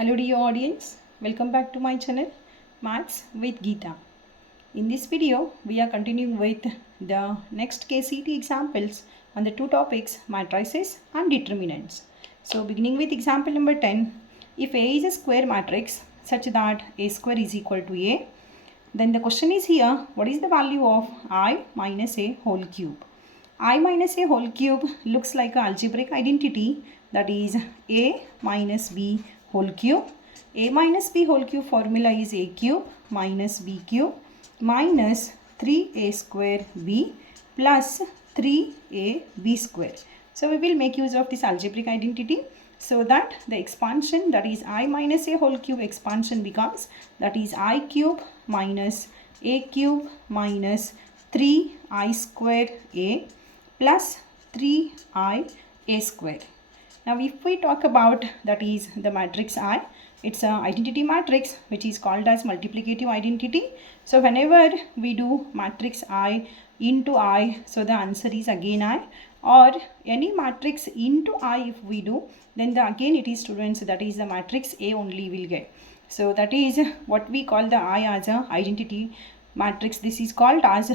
Hello dear audience, welcome back to my channel Maths with Geeta. In this video, we are continuing with the next KCET examples on the two topics matrices and determinants. So beginning with example number 10, if A is a square matrix such that A square is equal to A, then the question is here, what is the value of I minus A whole cube? I minus A whole cube looks like an algebraic identity, that is A minus B whole cube. A minus B whole cube formula is A cube minus B cube minus 3A square B plus 3AB square. So we will make use of this algebraic identity so that the expansion, that is I minus A whole cube expansion becomes, that is I cube minus A cube minus 3I square A plus 3I A square. Now if we talk about, that is the matrix I, it's an identity matrix which is called as multiplicative identity. So whenever we do matrix I into I, so the answer is again I, or any matrix into I if we do, then again it is, students, that is the matrix A only will get. So that is what we call the I as a identity matrix. This is called as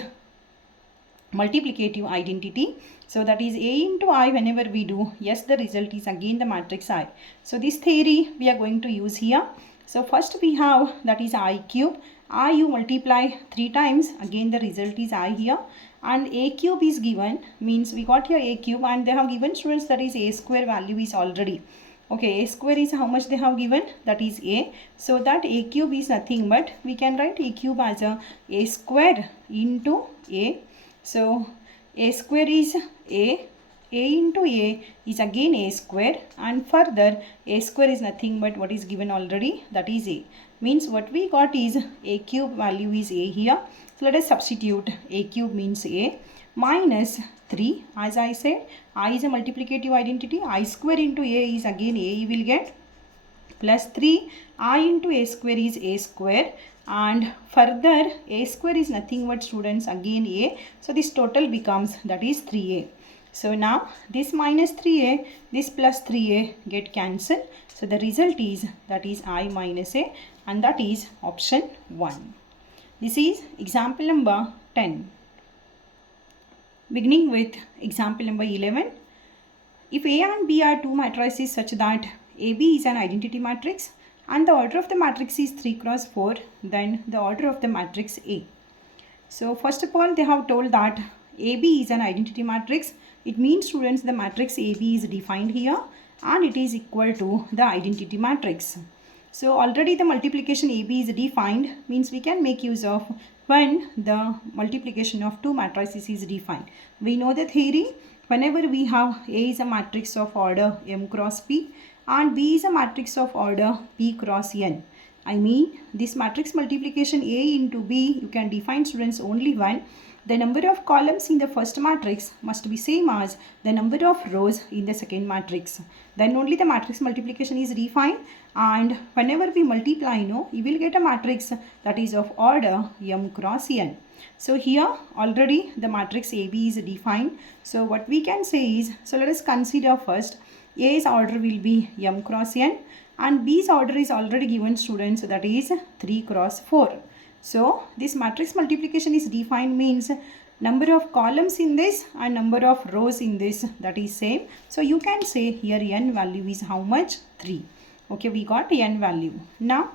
multiplicative identity. So that is A into I whenever we do, yes, the result is again the matrix I. So this theory we are going to use here. So first we have, that is I cube. I you multiply 3 times, again the result is I here, and A cube is given, means we got here A cube, and they have given, students, that is A square value is already. Okay, A square is how much they have given, that is A. So that A cube is nothing but, we can write A cube as A square into A. So A square is A into A is again A square, and further A square is nothing but what is given already, that is A. Means what we got is A cube value is A here. So let us substitute. A cube means A minus 3, as I said, I is a multiplicative identity, I square into A is again A you will get, plus 3 I into A square is A square, and further A square is nothing but, students, again A. So this total becomes, that is 3A. So now this minus 3A, this plus 3A get cancelled. So the result is, that is I minus A, and that is option 1. This is example number 10. Beginning with example number 11. If A and B are two matrices such that AB is an identity matrix and the order of the matrix is 3 cross 4, then the order of the matrix A. So first of all, they have told that AB is an identity matrix. It means, students, the matrix AB is defined here and it is equal to the identity matrix. So already the multiplication AB is defined, means we can make use of when the multiplication of two matrices is defined. We know the theory, whenever we have A is a matrix of order M cross P and B is a matrix of order P cross N. I mean, this matrix multiplication A into B, you can define, students, only when the number of columns in the first matrix must be same as the number of rows in the second matrix. Then only the matrix multiplication is defined, and whenever we multiply, you will get a matrix that is of order M cross N. So here already the matrix AB is defined. So what we can say is, so let us consider first A's order will be M cross N and B's order is already given, students, that is 3 cross 4. So this matrix multiplication is defined, means number of columns in this and number of rows in this, that is same. So you can say here N value is how much? 3. Okay, we got N value. Now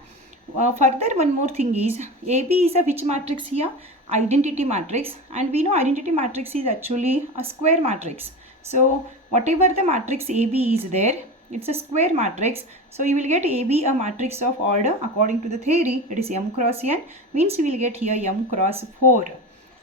further one more thing is, AB is a which matrix here? Identity matrix, and we know identity matrix is actually a square matrix. So whatever the matrix AB is there, it's a square matrix. So you will get AB a matrix of order according to the theory, it is M cross N, means you will get here M cross 4.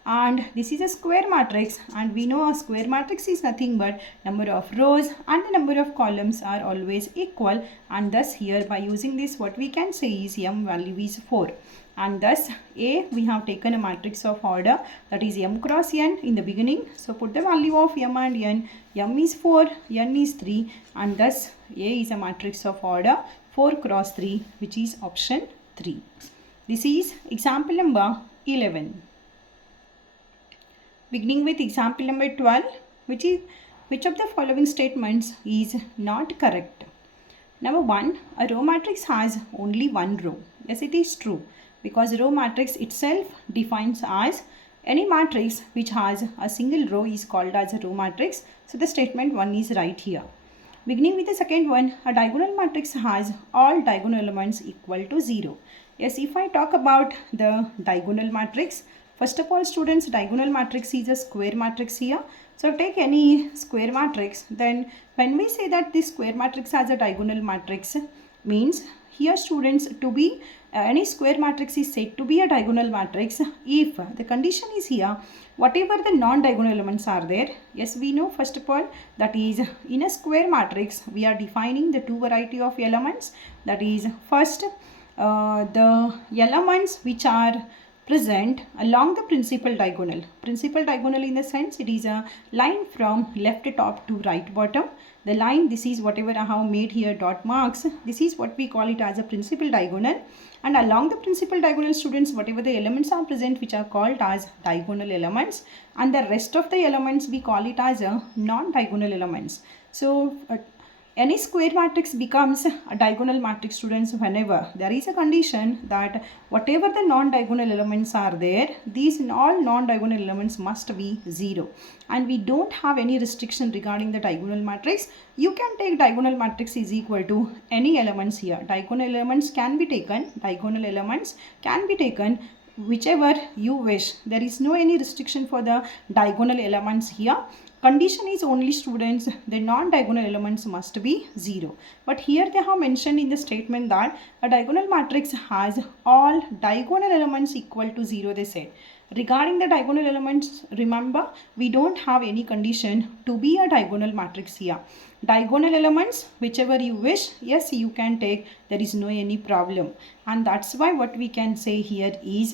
And this is a square matrix, and we know a square matrix is nothing but number of rows and the number of columns are always equal, and thus here by using this what we can say is M value is 4. And thus A, we have taken a matrix of order, that is M cross N in the beginning. So put the value of M and N. M is 4, N is 3, and thus A is a matrix of order 4 cross 3, which is option 3. This is example number 11. Beginning with example number 12, which of the following statements is not correct? Number 1, a row matrix has only one row. Yes, it is true, because row matrix itself defines as any matrix which has a single row is called as a row matrix. So the statement 1 is right here. Beginning with the second one, a diagonal matrix has all diagonal elements equal to 0. Yes, if I talk about the diagonal matrix, first of all students, diagonal matrix is a square matrix here. So take any square matrix, then when we say that this square matrix has a diagonal matrix, means here students, to be any square matrix is said to be a diagonal matrix if the condition is here whatever the non-diagonal elements are there. Yes, we know first of all that is in a square matrix we are defining the two variety of elements, that is first the elements which are present along the principal diagonal. Principal diagonal in the sense it is a line from left top to right bottom. The line, this is whatever I have made here dot marks, this is what we call it as a principal diagonal, and along the principal diagonal students whatever the elements are present which are called as diagonal elements, and the rest of the elements we call it as a non-diagonal elements. So any square matrix becomes a diagonal matrix students whenever there is a condition that whatever the non-diagonal elements are there, these all non-diagonal elements must be 0, and we don't have any restriction regarding the diagonal matrix. You can take diagonal matrix is equal to any elements here. Diagonal elements can be taken whichever you wish. There is no any restriction for the diagonal elements here. Condition is only students the non-diagonal elements must be 0. But here they have mentioned in the statement that a diagonal matrix has all diagonal elements equal to 0, they said. Regarding the diagonal elements, remember we don't have any condition to be a diagonal matrix here. Diagonal elements whichever you wish, yes, you can take, there is no any problem, and that's why what we can say here is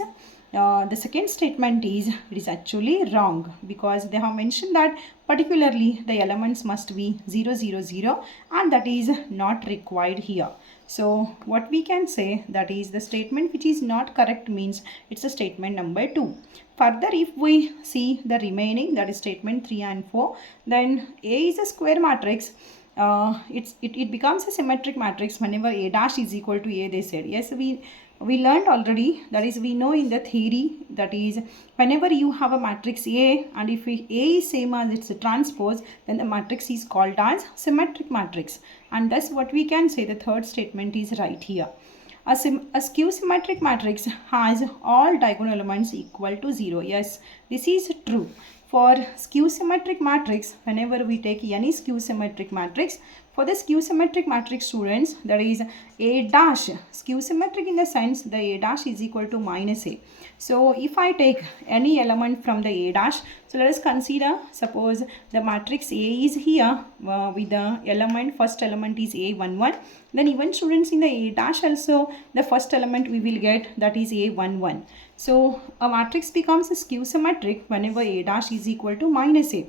the second statement is it is actually wrong, because they have mentioned that particularly the elements must be 0 0 0 and that is not required here. So what we can say, that is the statement which is not correct means it's a statement number 2. Further, if we see the remaining, that is statement 3 and 4, then A is a square matrix. It becomes a symmetric matrix whenever A dash is equal to A, they said. Yes, we learned already, that is we know in the theory, that is whenever you have a matrix A and if A is same as its transpose, then the matrix is called as symmetric matrix, and thus what we can say the third statement is right here. A skew symmetric matrix has all diagonal elements equal to 0. Yes, this is true. For skew symmetric matrix, whenever we take any skew symmetric matrix, for the skew symmetric matrix students, that is A dash, skew symmetric in the sense the A dash is equal to minus A. So if I take any element from the A dash, so let us consider, suppose the matrix A is here with the element, first element is A11, then even students in the A dash also the first element we will get, that is A11. So a matrix becomes a skew symmetric whenever A dash is equal to minus A.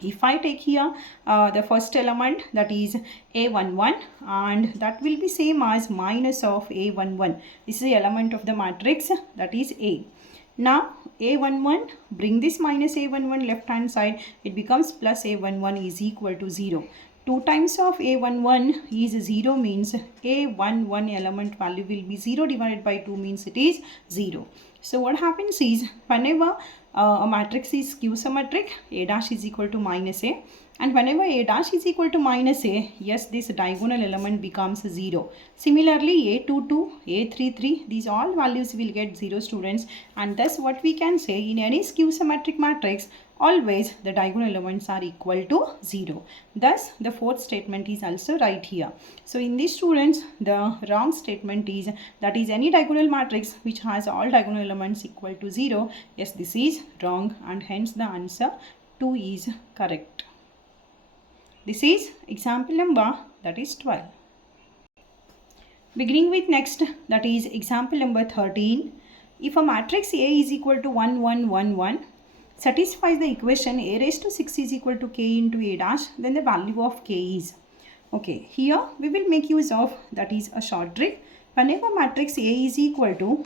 If I take here the first element, that is A11, and that will be same as minus of A11. This is the element of the matrix, that is A. Now A11, bring this minus A11 left hand side, it becomes plus A11 is equal to 0. 2 times of A11 is 0 means A11 element value will be 0 divided by 2 means it is 0. So what happens is whenever a matrix is skew symmetric, A dash is equal to minus A, and whenever A dash is equal to minus A, yes, this diagonal element becomes 0. Similarly, A22, A33, these all values will get 0 students, and thus what we can say, in any skew symmetric matrix, always the diagonal elements are equal to 0. Thus the fourth statement is also right here. So in these students, the wrong statement is, that is any diagonal matrix which has all diagonal elements equal to 0. Yes, this is wrong, and hence the answer 2 is correct. This is example number, that is 12. Beginning with next, that is example number 13. If a matrix A is equal to 1 1 1 1 satisfies the equation A raised to 6 is equal to K into A dash, then the value of K is. Okay, here we will make use of, that is a short trick. Whenever matrix A is equal to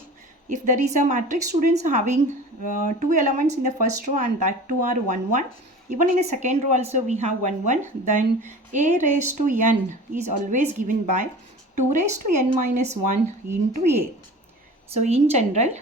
If there is a matrix, students, having 2 elements in the first row and that 2 are 1 1, even in the second row also we have 1 1, then a raised to n is always given by 2 raised to n minus 1 into a. So in general,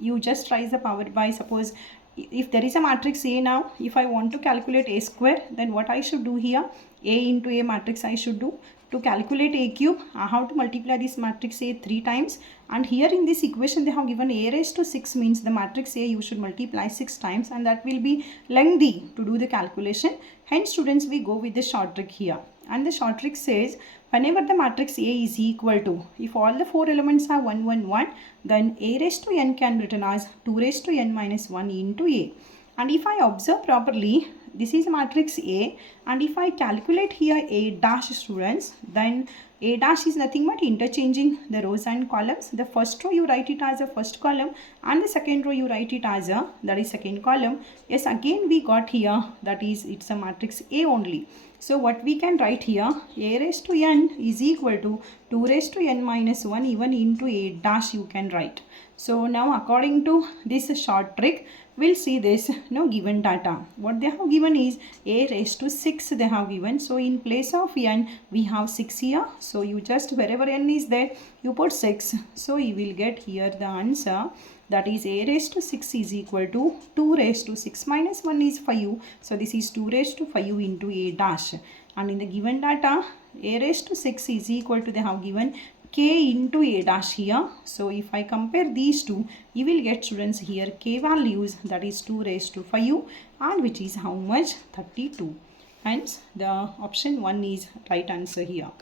you just raise the power by, suppose if there is a matrix A now, if I want to calculate A square, then what I should do here, A into A matrix I should do. To calculate A cube, I have to multiply this matrix A 3 times, and here in this equation they have given A raised to 6 means the matrix A you should multiply 6 times, and that will be lengthy to do the calculation. Hence students, we go with the short trick here, and the short trick says whenever the matrix A is equal to, if all the 4 elements are 1 1 1, then A raised to n can be written as 2 raised to n minus 1 into A. And if I observe properly, this is matrix A, and if I calculate here A dash, students, then A dash is nothing but interchanging the rows and columns. The first row you write it as a first column, and the second row you write it as a, that is second column. Yes, again we got here, that is it's a matrix A only. So what we can write here, A raised to n is equal to 2 raised to n minus 1 even into A dash you can write. So now according to this short trick, we'll see this given data. What they have given is A raised to 6 they have given. So in place of n, we have 6 here. So you just, wherever n is there, you put 6. So you will get here the answer, that is A raised to 6 is equal to 2 raised to 6 minus 1 is 5. So this is 2 raised to 5 into A dash. And in the given data, A raised to 6 is equal to, they have given k into A dash here. So if I compare these two, you will get, students, here k values, that is 2 raised to 5, and which is how much? 32. Hence the option 1 is right answer here.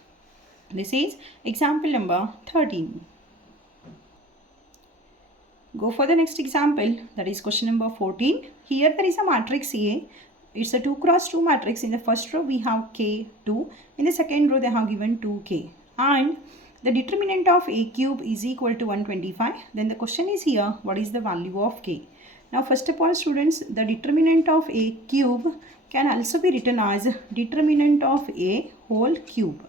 This is example number 13. Go for the next example, that is question number 14. Here there is a matrix A. It's a 2 cross 2 matrix. In the first row we have K2. In the second row they have given 2K. And the determinant of A cube is equal to 125. Then the question is here, what is the value of K? Now first of all, students, the determinant of A cube can also be written as determinant of A whole cube.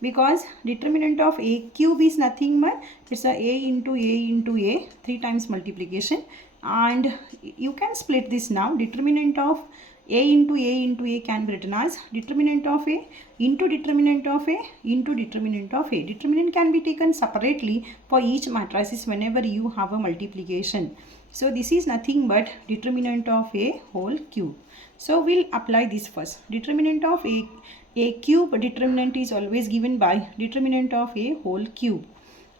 Because determinant of A cube is nothing but it's A into A into A, 3 times multiplication, and you can split this now. Determinant of A into A into A can be written as determinant of A into determinant of A into determinant of A. Determinant can be taken separately for each matrices whenever you have a multiplication. So this is nothing but determinant of A whole cube. So we'll apply this first. Determinant of A cube determinant is always given by determinant of A whole cube.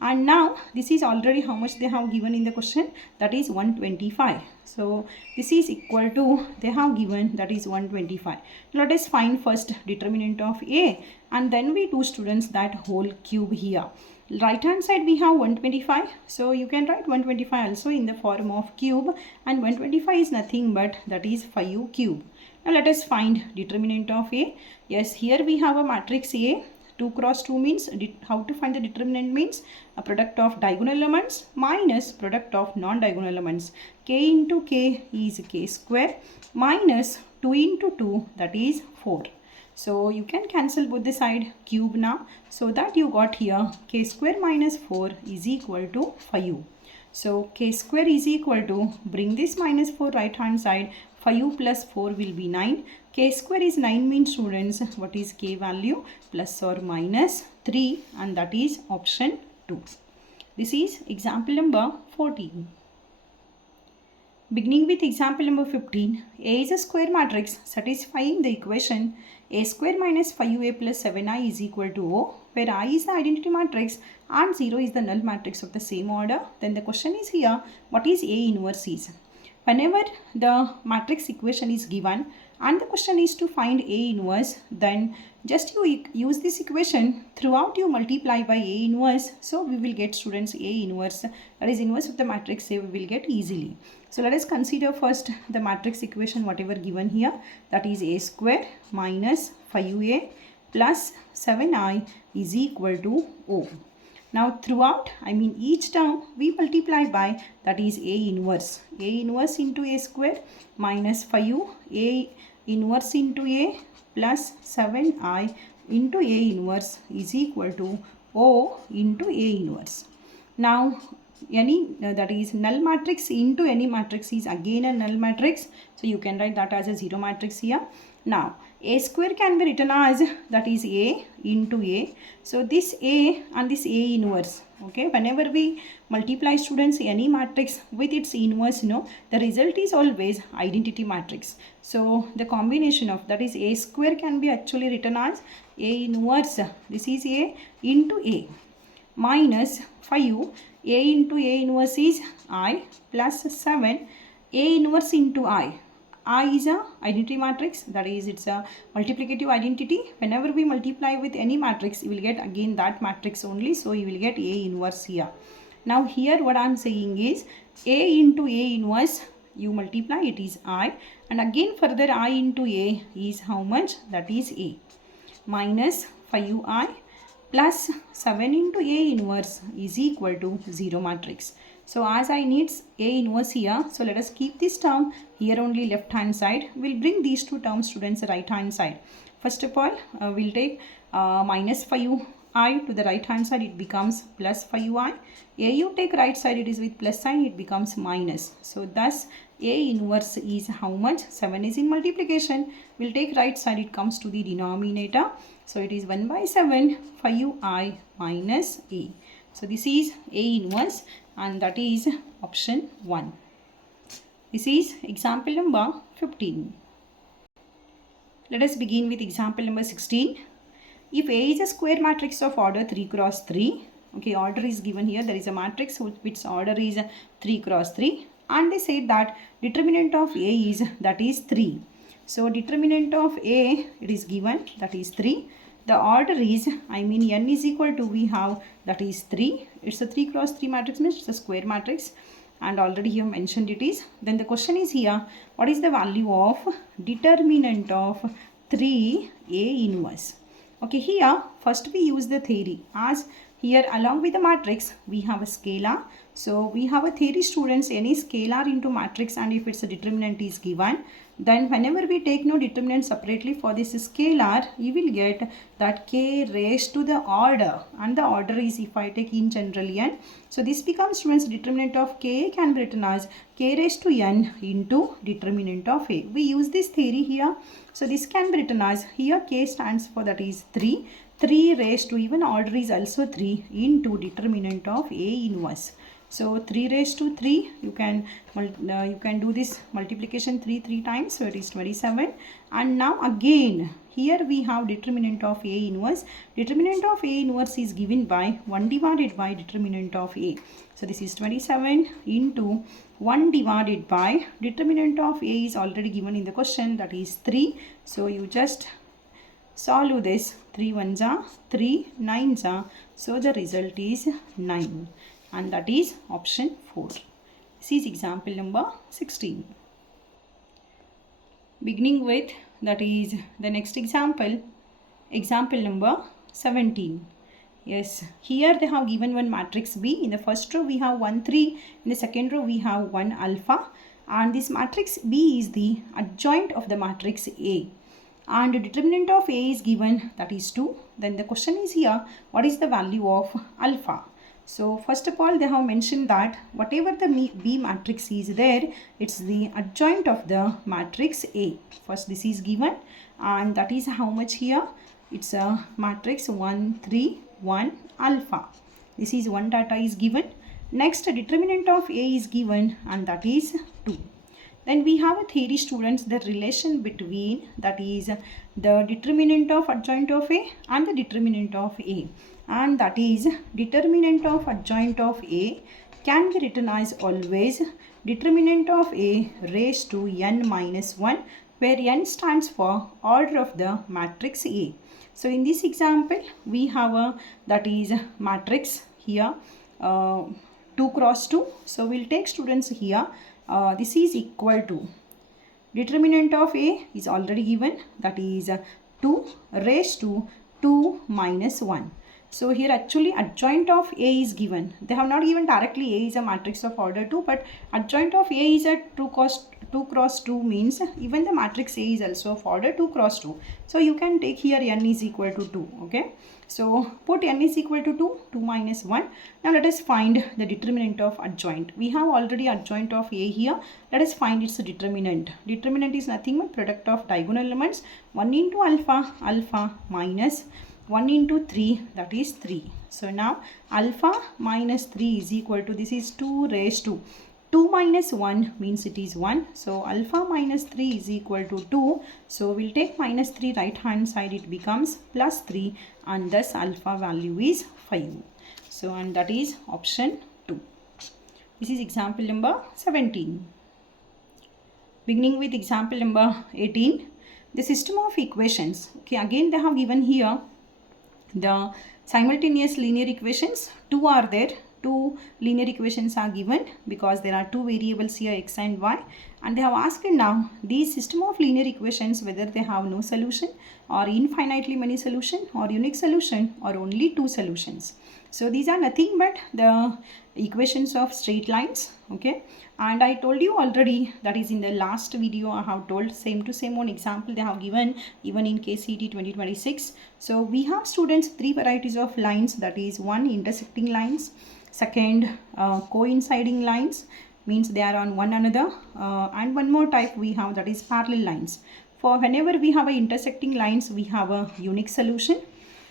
And now this is already how much they have given in the question, that is 125. So this is equal to, they have given, that is 125. Let us find first determinant of A, and then we do, students, that whole cube here. Right hand side we have 125. So you can write 125 also in the form of cube, and 125 is nothing but that is 5 cube. Now let us find determinant of A. Yes, here we have a matrix A. 2 cross 2 means, how to find the determinant means a product of diagonal elements minus product of non-diagonal elements. K into K is K square minus 2 into 2, that is 4. So you can cancel both the side, cube now, so that you got here K square minus 4 is equal to 5. So K square is equal to, bring this minus 4 right hand side, 5 plus 4 will be 9. K square is 9 means, students, what is K value? Plus or minus 3, and that is option 2. This is example number 14. Beginning with example number 15, A is a square matrix satisfying the equation A square minus 5A plus 7I is equal to O, where I is the identity matrix and 0 is the null matrix of the same order. Then the question is here, what is A inverse is? Whenever the matrix equation is given and the question is to find A inverse, then just you use this equation, throughout you multiply by A inverse. So we will get, students, A inverse, that is inverse of the matrix A, we will get easily. So let us consider first the matrix equation whatever given here, that is A square minus 5A plus 7I is equal to O. Now throughout, each term we multiply by, that is A inverse. A inverse into A square minus 5, A inverse into A plus 7I into A inverse is equal to O into A inverse. Now any that is null matrix into any matrix is again a null matrix. So you can write that as a 0 matrix here. Now A square can be written as that is A into A. So this A and this A inverse. Okay, whenever we multiply students any matrix with its inverse, the result is always identity matrix. So the combination of that is A square can be actually written as A inverse. This is A into A minus 5. A into A inverse is I plus 7. A inverse into I. I is a identity matrix, that is it's a multiplicative identity. Whenever we multiply with any matrix, you will get again that matrix only. So you will get A inverse here. Now here what I am saying is A into A inverse, you multiply, it is I, and again further I into A is how much? That is A minus 5I plus 7 into A inverse is equal to 0 matrix. So as I need A inverse here, so let us keep this term here only left hand side. We'll bring these two terms students right hand side. First of all, we'll take minus 5I to the right hand side, it becomes plus 5I. A you take right side, it is with plus sign, it becomes minus. So thus A inverse is how much? 7 is in multiplication. We'll take right side, it comes to the denominator. So it is 1 by 7, 5I minus A. So this is A inverse, and that is option 1. This is example number 15. Let us begin with example number 16. If A is a square matrix of order 3 cross 3, okay, order is given here. There is a matrix which order is 3 cross 3, and they said that determinant of A is that is 3. So determinant of A, it is given, that is 3. The order is, n is equal to, we have that is 3. It's a 3 cross 3 matrix, means it's a square matrix, and already here mentioned it is. Then the question is here, what is the value of determinant of 3 A inverse? Okay, here first we use the theory, as here along with the matrix we have a scalar. So we have a theory students, any scalar into matrix, and if its a determinant is given, then whenever we take no determinant separately for this scalar, you will get that k raised to the order, and the order is, if I take in general n, so this becomes students determinant of k can be written as k raised to n into determinant of A. We use this theory here. So this can be written as, here k stands for that is 3. 3 raised to, even order is also 3, into determinant of A inverse. So 3 raised to 3, you can do this multiplication 3 times, so it is 27. And now again here we have determinant of A inverse. Determinant of A inverse is given by 1 divided by determinant of A. So this is 27 into 1 divided by determinant of A is already given in the question, that is 3. So you just solve this, 3 1s are 3, 9s are, so the result is 9, and that is option 4. This is example number 16. Beginning with that is the next example, example number 17. Yes, here they have given one matrix B. In the first row we have 1 3, in the second row we have 1 alpha, and this matrix B is the adjoint of the matrix A, and the determinant of A is given, that is 2. Then the question is here, what is the value of alpha? So first of all they have mentioned that whatever the B matrix is there, it's the adjoint of the matrix A. First this is given, and that is how much here? It's a matrix 1 3 1 alpha. This is one data is given. Next determinant of A is given, and that is 2. Then we have a theory students, the relation between that is the determinant of adjoint of A and the determinant of A, and that is determinant of adjoint of A can be written as always determinant of A raised to n minus 1, where n stands for order of the matrix A. So in this example we have a that is matrix here 2 cross 2. So we'll take students here this is equal to determinant of A is already given, that is 2 raised to 2 minus 1. So here actually adjoint of A is given. They have not given directly A is a matrix of order 2, but adjoint of A is a 2 cross 2 means even the matrix A is also of order 2 cross 2. So you can take here n is equal to 2. Okay. So put n is equal to 2, 2 minus 1. Now let us find the determinant of adjoint. We have already adjoint of A here. Let us find its determinant. Determinant is nothing but product of diagonal elements 1 into alpha, alpha minus 1 into 3, that is 3. So now alpha minus 3 is equal to, this is 2 raised to 2 minus 1 means it is 1. So alpha minus 3 is equal to 2. So we'll take minus 3 right hand side, it becomes plus 3, and thus alpha value is 5. So and that is option 2. This is example number 17. Beginning with example number 18. The system of equations. Okay, again they have given here the simultaneous linear equations. Two are there. Two linear equations are given because there are two variables here, x and y, and they have asked now these system of linear equations whether they have no solution or infinitely many solution or unique solution or only two solutions. So these are nothing but the equations of straight lines. Okay, and I told you already, that is in the last video I have told, same to same one example they have given even in KCET 2026. So we have students three varieties of lines, that is one intersecting lines, second coinciding lines, means they are on one another, and one more type we have, that is parallel lines. For whenever we have a intersecting lines, we have a unique solution.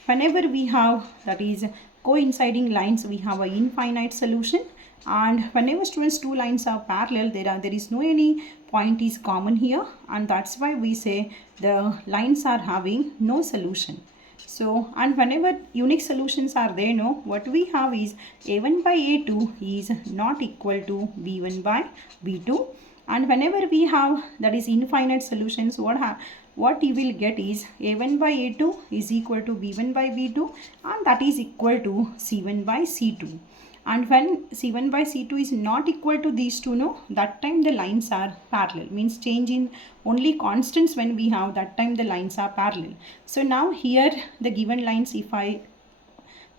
Whenever we have, that is coinciding lines, we have a infinite solution. And whenever students two lines are parallel, there is no any point is common here, and that's why we say the lines are having no solution. So, and whenever unique solutions are there, no, what we have is a1 by a2 is not equal to b1 by b2. And whenever we have, that is infinite solutions, what you will get is a1 by a2 is equal to b1 by b2, and that is equal to c1 by c2. And when c1 by c2 is not equal to these two, no, that time the lines are parallel, means change in only constants when we have, that time the lines are parallel. So now here the given lines, if I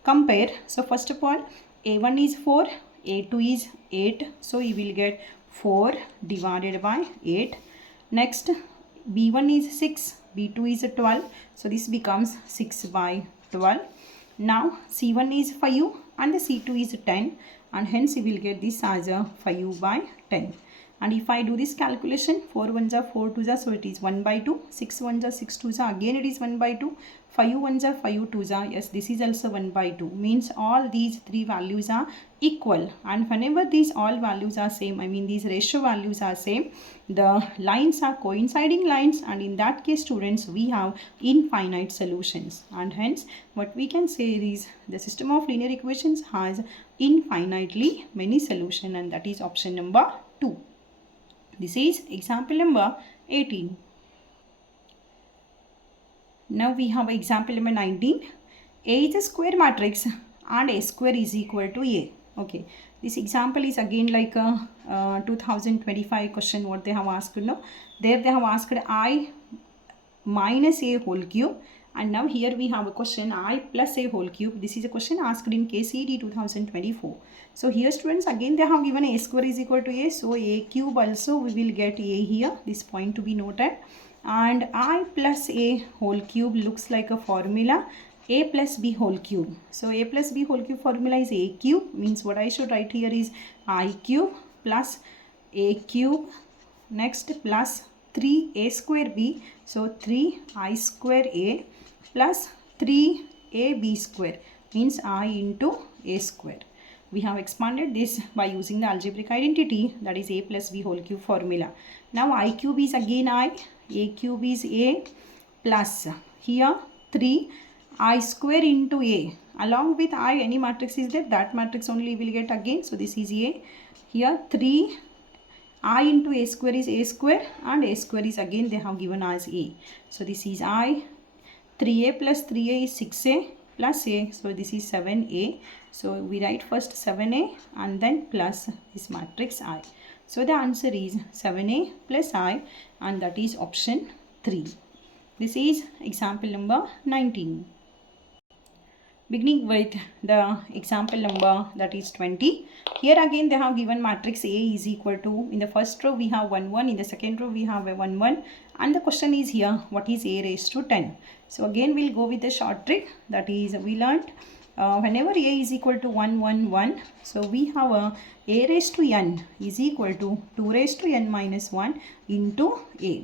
compare, so first of all a1 is 4, a2 is 8, so you will get 4 divided by 8. Next b1 is 6, b2 is 12, so this becomes 6 by 12. Now c1 is 5 and the c2 is 10, and hence you will get this as a 5 by 10. And if I do this calculation, 4 ones are 4 twos are, so it is 1 by 2, 6 ones are 6 twos are, again it is 1 by 2, 5 ones are 5 twos are, yes, this is also 1 by 2, means all these three values are equal. And whenever these all values are same, I mean these ratio values are same, the lines are coinciding lines, and in that case students we have infinite solutions, and hence what we can say is the system of linear equations has infinitely many solutions, and that is option number 2. This is example number 18. Now we have example number 19. A is a square matrix and A square is equal to A. Okay, this example is again like a 2025 question what they have asked. No, there they have asked I minus A whole cube, and now here we have a question I plus A whole cube. This is a question asked in KCET 2024. So here students again they have given A square is equal to A, so A cube also we will get A here, this point to be noted. And I plus A whole cube looks like a formula A plus B whole cube. So A plus B whole cube formula is A cube, means what I should write here is I cube plus A cube, next plus 3A square B, so 3I square A plus 3AB square, means I into A square. We have expanded this by using the algebraic identity, that is A plus B whole cube formula. Now I cube is again I, A cube is A, plus here 3 I square into A, along with I any matrix is there, that matrix only will get again, so this is A. Here 3 I into A square is A square, and A square is again they have given as A. So this is I, 3A plus 3A is 6A plus A, so this is 7A. So we write first 7A and then plus this matrix I. So the answer is 7A plus I, and that is option 3. This is example number 19. Beginning with the example number, that is 20. Here again they have given matrix A is equal to, in the first row we have 1 1, in the second row we have a 1 1, and the question is here, what is A raised to 10? So again we'll go with the short trick, that is we learnt whenever A is equal to 1 1 1, so we have A raised to n is equal to 2 raised to n minus 1 into A.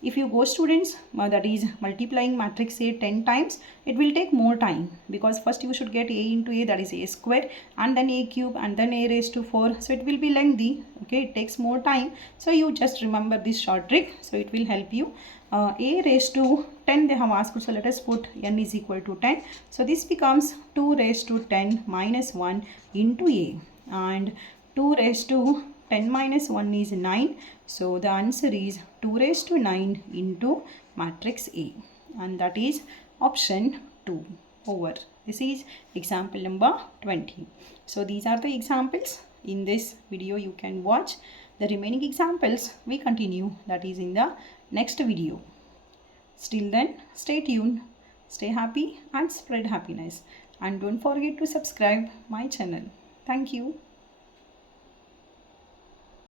If you go students, that is multiplying matrix A 10 times, it will take more time, because first you should get A into A, that is A square, and then A cube, and then A raised to 4. So it will be lengthy, okay, it takes more time. So you just remember this short trick, so it will help you. A raised to 10 they have asked, so let us put n is equal to 10. So this becomes 2 raised to 10 minus 1 into A, and 2 raised to 10 minus 1 is 9. So the answer is 2 raised to 9 into matrix A, and that is option 2. Over. This is example number 20. So these are the examples in this video. You can watch the remaining examples. We continue, that is in the next video. Till then, stay tuned, stay happy and spread happiness, and don't forget to subscribe my channel. Thank you.